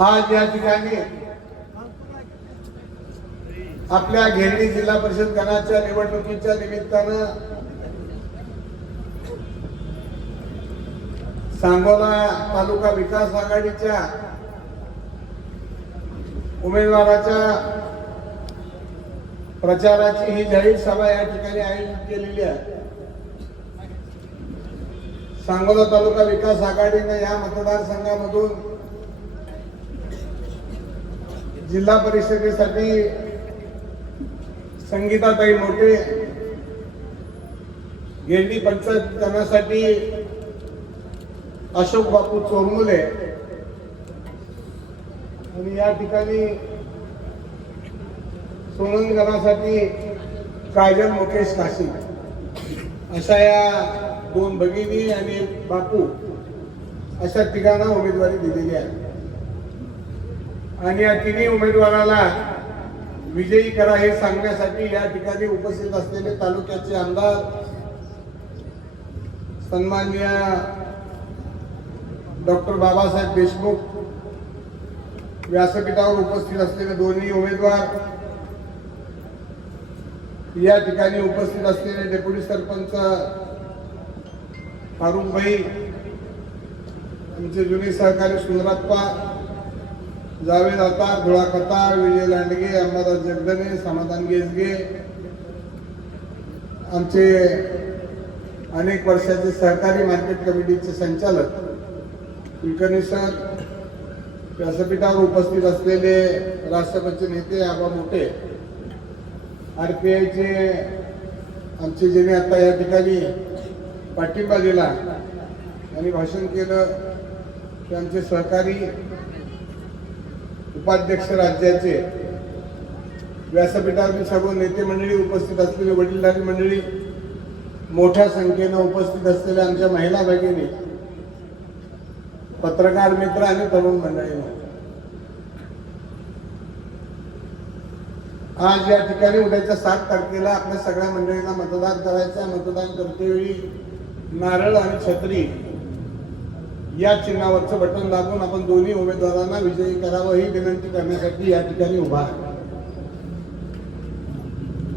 आज या ठिकाणी आपल्या घेरणी जिल्हा परिषद गणाच्या निवडणुकीच्या निमित्तानं सांगोला तालुका विकास आघाडीच्या उमेदवाराच्या प्रचाराची ही जाहीर सभा या ठिकाणी आयोजित केलेली आहे. सांगोला तालुका विकास आघाडीने या मतदारसंघामधून जिल्हा परिषदेसाठी संगीताताई मोठे गिरणी पंचायत जनासाठी अशोक बापू चोरमुले. आणि या ठिकाणी सोनंदगणासाठी काजल मुकेश काशी. अशा या दोन भगिनी आणि बापू अशा तिघांना उमेदवारी दिलेली आहे. आणि या तिन्ही उमेदवाराला विजयी करा हे सांगण्यासाठी या ठिकाणी उपस्थित असलेले तालुक्याचे आमदार सन्माननीय डॉक्टर बाबासाहेब देशमुख व्यासपीठावर उपस्थित असलेले दोन्ही उमेदवार या ठिकाणी उपस्थित असलेले डेप्युटी सरपंच फारुखभाई आमचे जुने सहकारी सुंदराप्पा जावेद अतार धुळा कतार विजय लांडगे अंबादास जगदने समाधान गेसगे आमचे अनेक वर्षाचे सहकारी मार्केट कमिटीचे संचालक कुलकर्णी सर व्यासपीठावर उपस्थित असलेले राष्ट्रपती नेते आबा मोठे आर पी आयचे आमचे जेने आता या ठिकाणी पाठिंबा दिला आणि भाषण केलं. ते आमचे सहकारी उपाध्यक्ष राज्याचे व्यासपीठातील सर्व नेते मंडळी उपस्थित असलेले वडीलधारी मंडळी मोठ्या संख्येनं उपस्थित असलेल्या आमच्या महिला भगिनी पत्रकार मित्र आणि तरुण मंडळी आज या ठिकाणी उद्याच्या सात तारखेला आपल्या सगळ्या मंडळींना मतदान करायचं आहे. मतदान करतेवेळी नारळ आणि छत्री या चिन्हावरचं बटन दाबून आपण दोन्ही उमेदवारांना विजयी करावं ही विनंती करण्यासाठी या ठिकाणी उभा आहे.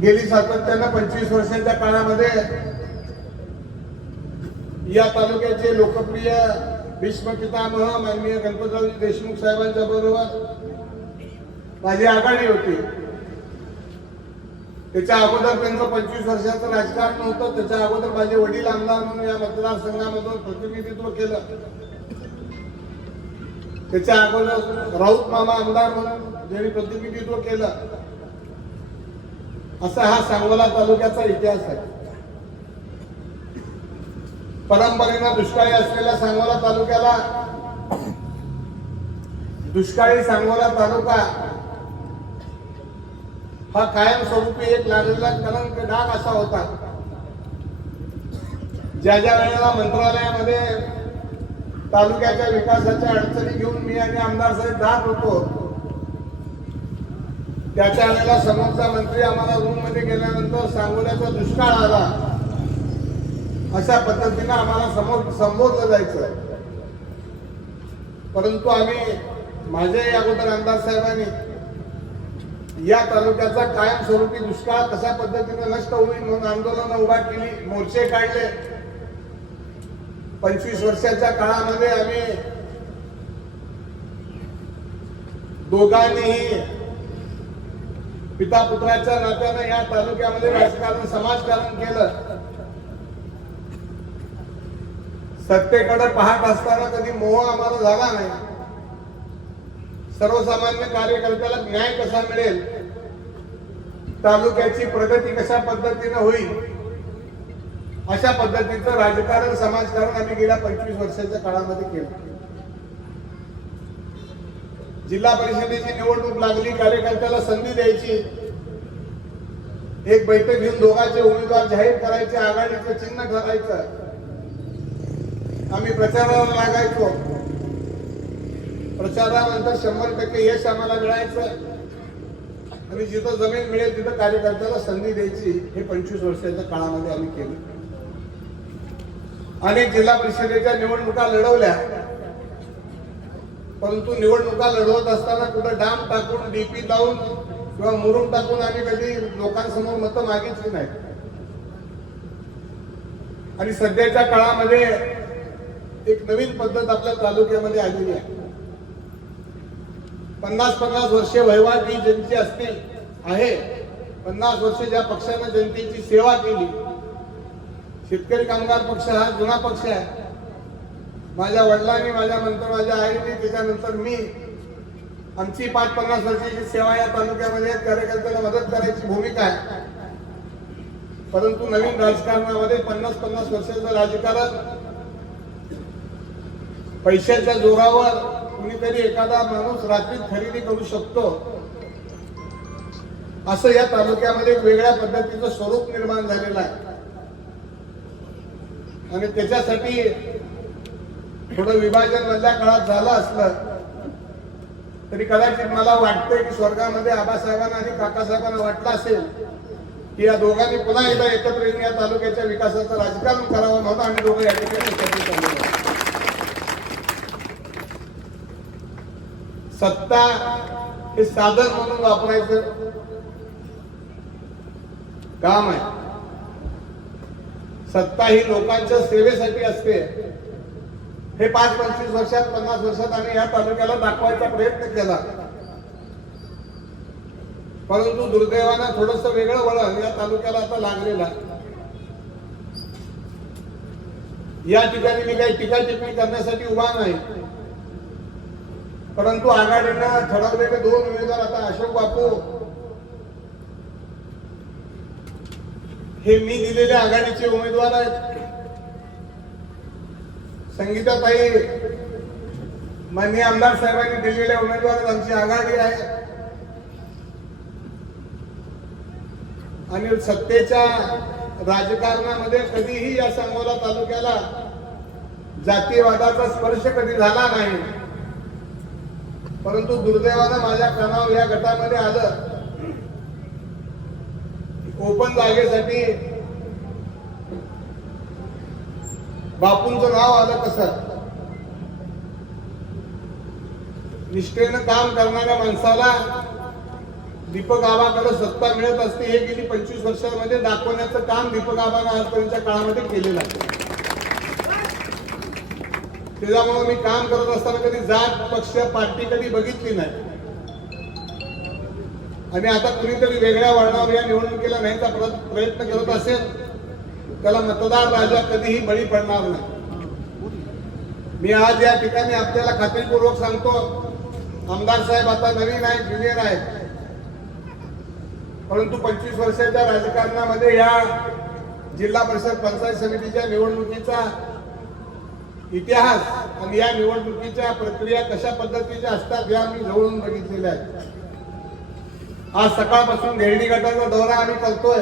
गेली सातत्यानं पंचवीस वर्षाच्या काळामध्ये या तालुक्याचे लोकप्रिय भीष्म पितामह माननीय गणपतरावजी देशमुख साहेबांच्या बरोबर माझी आघाडी होती. त्याच्या अगोदर त्यांचं पंचवीस वर्षाचं राजकारण होतं. त्याच्या अगोदर माझे वडील आमदार म्हणून या मतदारसंघामधून प्रतिनिधित्व केलं. त्याच्या अगोदर राऊत मामा आमदार म्हणून ज्यांनी प्रतिनिधित्व केलं. असा हा सांगोला तालुक्याचा इतिहास आहे. परंपरेनं दुष्काळी असलेल्या सांगोला तालुक्याला दुष्काळी सांगोला तालुका हा कायमस्वरूपी एक लागलेला कलंक डाग असा होता. ज्या ज्या वेळेला मंत्रालयामध्ये तालुक्याच्या विकासाच्या अडचणी घेऊन मी आणि आमदार साहेब जात होतो त्याच्या वेळेला समोरचा मंत्री आम्हाला रूममध्ये गेल्यानंतर सांगोल्याचा दुष्काळ आला. अशा पद्धतीनं आम्हाला समोर संबोधलं जायचं. परंतु आम्ही माझ्याही अगोदर आमदार साहेबांनी या तालुक्याचा कायमस्वरूपी दुष्काळ कशा पद्धतीने नष्ट होईल म्हणून आंदोलन उभा केली मोर्चे काढले. पंचवीस वर्षाच्या काळामध्ये आम्ही दोघांनीही पिता पुत्राच्या नात्यानं या तालुक्यामध्ये राजकारण समाजकारण केलं. सत्तेकडे पाहत असताना कधी मोह आम्हाला झाला नाही. सर्वसामान्य कार्यकर्त्याला न्याय कसा मिळेल? तालुक्याची प्रगती कशा पद्धतीने होईल? अशा पद्धतीचं राजकारण समाजकारण आम्ही गेल्या पंचवीस वर्षाच्या काळामध्ये केलं. जिल्हा परिषदेची निवडणूक लागली कार्यकर्त्याला संधी द्यायची. एक बैठक घेऊन दोघांचे उमेदवार जाहीर करायचे आघाडीचं चिन्ह ठरायचं. आम्ही प्रचाराला लागायचो. प्रचारानंतर शंभर टक्के यश आम्हाला मिळायचं. आणि जिथं जमीन मिळेल तिथं कार्यकर्त्याला संधी द्यायची हे पंचवीस वर्षाच्या काळामध्ये आम्ही केलं. अनेक जिल्हा परिषदेच्या निवडणुका लढवल्या. परंतु निवडणुका लढवत असताना कुठं डाम टाकून डीपी लावून किंवा मुरुम टाकून आम्ही कधी लोकांसमोर मतं मागितली नाही आणि सध्याच्या काळामध्ये एक नवीन पद्धत आपल्या तालुक्यामध्ये आलेली आहे. पन्नास पन्नास वर्षे वहिवाट ही जनते असतील आहे. पन्नास वर्षे ज्या पक्षानं जनतेची सेवा केली शेतकरी कामगार पक्ष हा जुना पक्ष आहे. माझ्या वडिलांनी माझ्या नंतर माझ्या आईने त्याच्यानंतर मी आमची पाच पन्नास वर्षाची सेवा या तालुक्यामध्ये कार्यकर्त्याला मदत करायची भूमिका आहे. परंतु नवीन राजकारणामध्ये पन्नास पन्नास वर्षाचं राजकारण पैशाच्या जोरावर कुणीतरी एखादा माणूस रात्रीत खरेदी करू शकतो. असं या तालुक्यामध्ये एक वेगळ्या पद्धतीचं स्वरूप निर्माण झालेलं आहे. आणि त्याच्यासाठी थोडं विभाजन मधल्या काळात झालं असलं तरी कदाचित मला वाटतंय की स्वर्गामध्ये आबासाहेबांना आणि काकासाहेबांना वाटलं असेल की या दोघांनी पुन्हा एकदा एकत्र येऊन या तालुक्याच्या विकासाचं राजकारण करावं म्हणून आम्ही दोघं या ठिकाणी एकत्रित आलेलो आहोत. सत्ता हे साधन म्हणून वापरायचं. काम आहे. सत्ता ही लोकांच्या सेवेसाठी असते. हे पाच पंचवीस वर्षात पन्नास वर्षात आम्ही या तालुक्याला दाखवायचा प्रयत्न केला. परंतु दुर्दैवानं थोडस वेगळं वळण या तालुक्याला आता लागलेला या ठिकाणी मी काही टीका टिप्पणी करण्यासाठी उभा नाही. परंतु आघाडीनं ठरवलेले दोन उमेदवार आता अशोक बापू हे मी दिलेले आघाडीचे उमेदवार आहेत. संगीताताई माननीय आमदार साहेबांनी दिलेल्या उमेदवार आमची आघाडी आहे. आणि सत्तेच्या राजकारणामध्ये कधीही या सांगोला तालुक्याला जातीयवादाचा स्पर्श कधी झाला नाही. परंतु दुर्दैवानं माझ्या कानावर या गटामध्ये आलं. ओपन जागेसाठी बापूंचं नाव आलं कसं? निष्ठेनं काम करणाऱ्या माणसाला दीपक आबाकडे सत्ता मिळत असते हे गेली पंचवीस वर्षांमध्ये दाखवण्याचं काम दीपक आबानं आजपर्यंतच्या काळामध्ये केलेलं आहे. त्याच्यामुळे मी काम करत असताना कधी जात पक्ष पार्टी कधी बघितली नाही. आणि आता कुणीतरी वेगळ्या वर्णावर या निवडणुकीला न्यायचा प्रयत्न करत असेल त्याला मतदार राजा कधीही बळी पडणार नाही. मी आज या ठिकाणी आपल्याला खात्रीपूर्वक सांगतो आमदार साहेब आता नवीन आहेत ज्युनियर आहेत. परंतु पंचवीस वर्षाच्या राजकारणामध्ये या जिल्हा परिषद पंचायत समितीच्या निवडणुकीचा इतिहास आणि या निवडणुकीच्या प्रक्रिया कशा पद्धतीच्या असतात या आम्ही जवळून बघितलेल्या आहेत आज सकाळपासून घेरणी गटाचा दौरा आम्ही करतोय.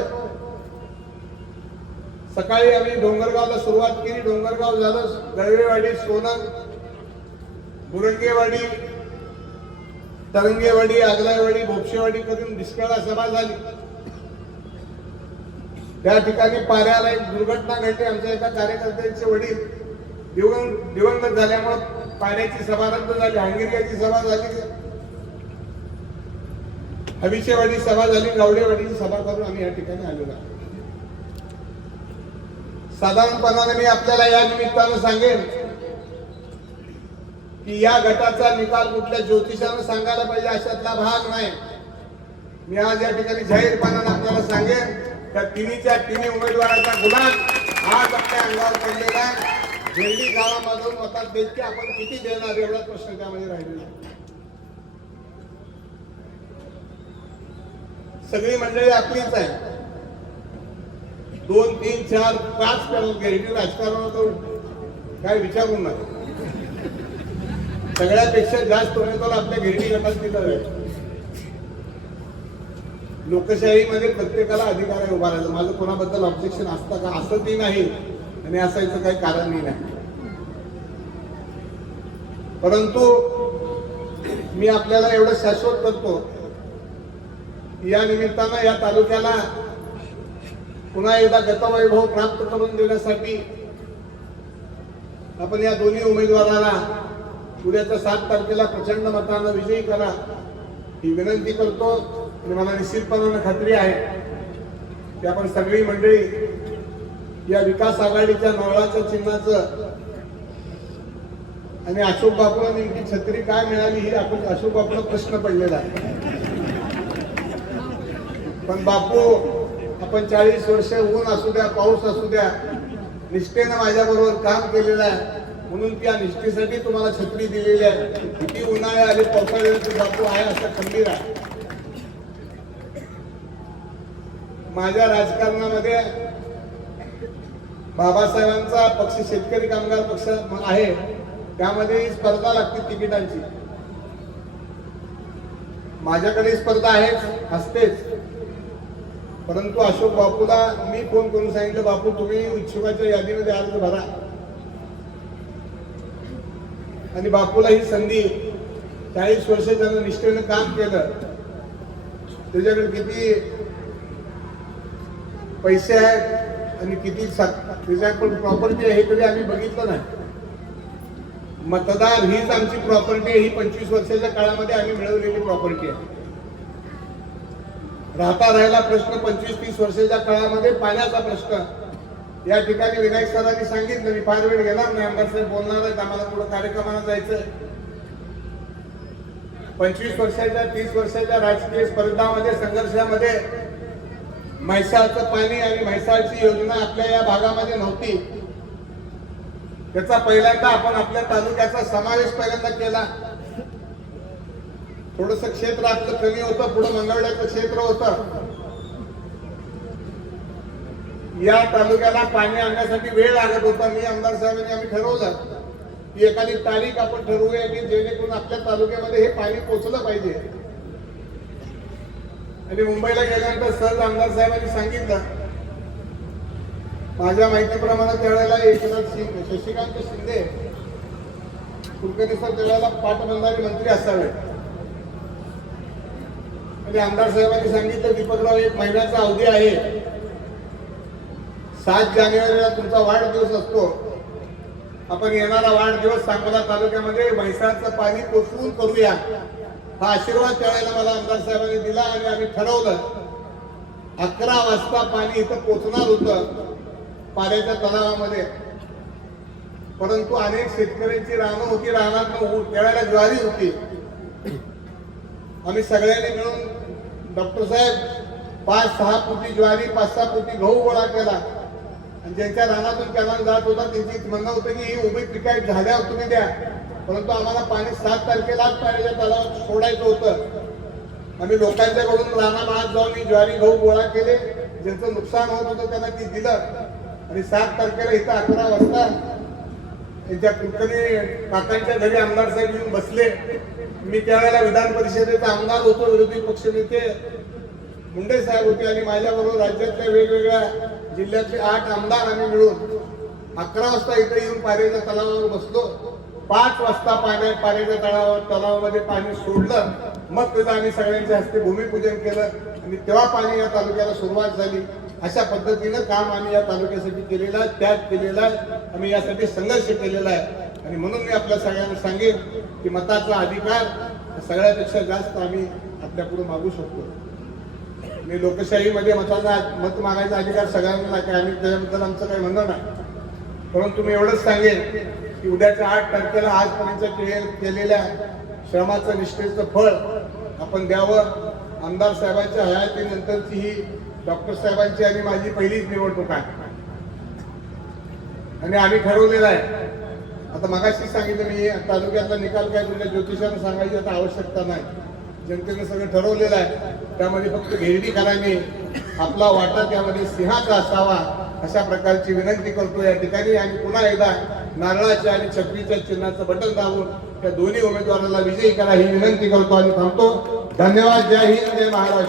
सकाळी आम्ही डोंगरगावला सुरुवात केली. डोंगरगाव झालं गळवेवाडी सोनंग बुरंगेवाडी तरंगेवाडी आगलावाडी भोपशेवाडी करून डिस्काळा सभा झाली. त्या ठिकाणी पाऱ्याला एक दुर्घटना घडली. आमच्या एका कार्यकर्त्यांचे वडील दिवंग दिवंगत झाल्यामुळे पाण्याची सभा रद्द झाली हंगेरियाची सभा झाली. हविशेवाडी सभा झाली गावडेवाडीची सभा करून आम्ही या ठिकाणी आलेलो आहोत. साधारणपणाने मी आपल्याला या निमित्तानं सांगेन की या गटाचा निकाल कुठल्या ज्योतिषानं सांगायला पाहिजे अशातला भाग नाही. मी आज या ठिकाणी जाहीरपणानं आपल्याला सांगेन त्या तिन्हीच्या तिन्ही उमेदवाराचा गुलाम आज आपल्या अंगावर पडलेला आहे गाळा माजवून मतात देत की आपण किती देणार एवढा प्रश्न त्यामध्ये राहिलेला सगळी मंडळी आपलीच आहे. दोन तीन चार पाच गेरडी राजकारण करू काय विचारू नका सगळ्यापेक्षा जास्त उमेदवार आपल्या गिरणी गटात दिलं आहे लोकशाहीमध्ये प्रत्येकाला अधिकार आहे उभा राहायचा माझं कोणाबद्दल ऑब्जेक्शन असतं का? असं ती नाही. आणि असायचं काही कारण नाही. परंतु मी आपल्याला एवढं शाश्वत करतो. या निमित्तानं या तालुक्याला पुन्हा एकदा गतवैभव प्राप्त करून देण्यासाठी आपण या दोन्ही उमेदवाराला उद्याच्या सात तारखेला प्रचंड मतानं विजयी करा ही विनंती करतो. आणि मला निश्चितपणानं खात्री आहे की आपण सगळी मंडळी या विकास आघाडीच्या नारळाच्या चिन्हाचं आणि अशोक बापूला नेमकी छत्री काय मिळाली ही आपण अशोक बापूला प्रश्न पडलेला आहे. पण बापू आपण चाळीस वर्ष ऊन असू द्या पाऊस असू द्या निष्ठेनं माझ्या बरोबर काम केलेलं आहे. म्हणून त्या निष्ठेसाठी तुम्हाला छत्री दिलेली आहे. किती उन्हाळे आले पावसाळे बापू आहे असा खंबीर आहे. माझ्या राजकारणामध्ये बाबासाहेबांचा पक्ष शेतकरी कामगार पक्ष आहे. त्यामध्ये स्पर्धा लागते तिकिटांची. माझ्याकडे स्पर्धा आहेच असतेच परंतु अशोक बापूला मी फोन करून सांगितलं बापू तुम्ही इच्छुकाच्या यादीमध्ये अर्ज भरा. आणि बापूला ही संधी चाळीस वर्ष त्यानं निष्ठेनं काम केलं त्याच्याकडे किती पैसे आहेत आणि किती त्याच्याकडे प्रॉपर्टी आहे हे कधी आम्ही बघितलं नाही. मतदार हीच आमची प्रॉपर्टी आहे. ही पंचवीस वर्षाच्या काळामध्ये आम्ही मिळवलेली प्रॉपर्टी आहे. राहता राहिला प्रश्न पंचवीस तीस वर्षाच्या काळामध्ये पाण्याचा प्रश्न. या ठिकाणी विनायक सरांनी सांगितलं मी फार वेळ घेणार नाही. आमदार साहेब बोलणार आहेत आम्हाला पुढे कार्यक्रमाला जायचं पंचवीस वर्षाच्या तीस वर्षाच्या राजकीय स्पर्धामध्ये संघर्षामध्ये म्हैसाळचं पाणी आणि म्हैसाळची योजना आपल्या या भागामध्ये नव्हती. त्याचा पहिल्यांदा आपण आपल्या तालुक्याचा समावेश पहिल्यांदा केला. थोडस क्षेत्र आपलं कमी होतं पुढे मंगळवेढ्याचं क्षेत्र होतं. या तालुक्याला पाणी आणण्यासाठी वेळ लागत होता. मी आमदार साहेबांनी आम्ही ठरवलं की एखादी तारीख आपण ठरवूया की जेणेकरून आपल्या तालुक्यामध्ये हे पाणी पोचलं पाहिजे. आणि मुंबईला गेल्यानंतर सहज आमदार साहेबांनी सांगितलं माझ्या माहितीप्रमाणे त्यावेळेला एकनाथ शिंदे शशिकांत शिंदे कुलकर्णी सर त्यावेळेला पाटबंधारे मंत्री असावे. आणि आमदार साहेबांनी सांगितलं दीपकराव एक महिन्याचा अवधी आहे. सात जानेवारीला तुमचा वाढदिवस असतो. आपण येणारा वाढदिवस सांगोला तालुक्यामध्ये म्हैसाळचं पाणी पोचवून करूया. हा आशीर्वाद त्यावेळेला मला आमदार साहेबांनी दिला आणि आम्ही ठरवलं अकरा वाजता पाणी इथं पोचणार होतं. पाण्याच्या तलावामध्ये. परंतु अनेक शेतकऱ्यांची रानं होती रानात त्यावेळेला ज्वारी होती. आम्ही सगळ्यांनी मिळून डॉक्टर साहेब पाच सहा पोती ज्वारी पाच सहा पोती गहू गोळा केला. आणि ज्यांच्या रानातून त्यांना जात होता त्यांची म्हणणं होतं की ही उभी पिकाय झाल्यावर तुम्ही द्या. परंतु आम्हाला पाणी सात तारखेलाच पाण्याच्या तलावात सोडायचं होतं. आम्ही लोकांच्याकडून रानामाळात जाऊन ही ज्वारी गहू गोळा केले. ज्यांचं नुकसान होत होतं त्यांना ती दिलं. आणि सात तारखेला इथं अकरा वाजता त्यांच्या कुलकर्णी काकांच्या घरी आमदार साहेब येऊन बसले. मी त्यावेळेला विधान परिषदेचा आमदार होतो विरोधी पक्षनेते मुंडे साहेब होते आणि माझ्याबरोबर राज्यातल्या वेगवेगळ्या जिल्ह्यातले आठ आमदार आम्ही मिळून अकरा वाजता इथे येऊन पाण्याच्या तलावावर बसलो. पाच वाजता पाण्या पाण्याच्या तळावर तलावामध्ये पाणी सोडलं. मग त्याचं आम्ही सगळ्यांच्या हस्ते भूमिपूजन केलं आणि तेव्हा पाणी या तालुक्याला सुरुवात झाली. अशा पद्धतीनं काम आम्ही या तालुक्यासाठी केलेलं आहे त्याग केलेला आहे. आम्ही यासाठी संघर्ष केलेला आहे. आणि म्हणून मी आपल्या सगळ्यांना सांगेन की मताचा अधिकार सगळ्यापेक्षा जास्त आम्ही आपल्याकडून मागू शकतो. मी लोकशाहीमध्ये मताचा मत मागायचा अधिकार सगळ्यांना नाही आम्ही त्याच्याबद्दल आमचं काही म्हणणं नाही. परंतु मी एवढंच सांगेन की उद्याच्या आठ तारखेला आजपर्यंत केले केलेल्या श्रमाचं निष्ठेचं फळ आपण द्यावं. आमदार साहेबांच्या हयातीनंतरची ही डॉक्टर साहेबांची आणि माझी पहिलीच निवडणूक आहे. आणि आम्ही ठरवलेलं आहे. आता मगाशी सांगितलं मी तालुक्यातला निकाल काय तुमच्या ज्योतिषानं सांगायची आता आवश्यकता नाही. जनतेने सगळं ठरवलेलं आहे. त्यामध्ये फक्त घेरडीकरांनी आपला वाटा त्यामध्ये सिंहाचा असावा अशा प्रकारची विनंती करतो या ठिकाणी आणि पुन्हा एकदा नारळाच्या आणि छत्रीच्या चिन्हाचं बटन दाबून त्या दोन्ही उमेदवाराला विजयी करा ही विनंती करतो आणि थांबतो. धन्यवाद. जय हिंद. जय महाराष्ट्र.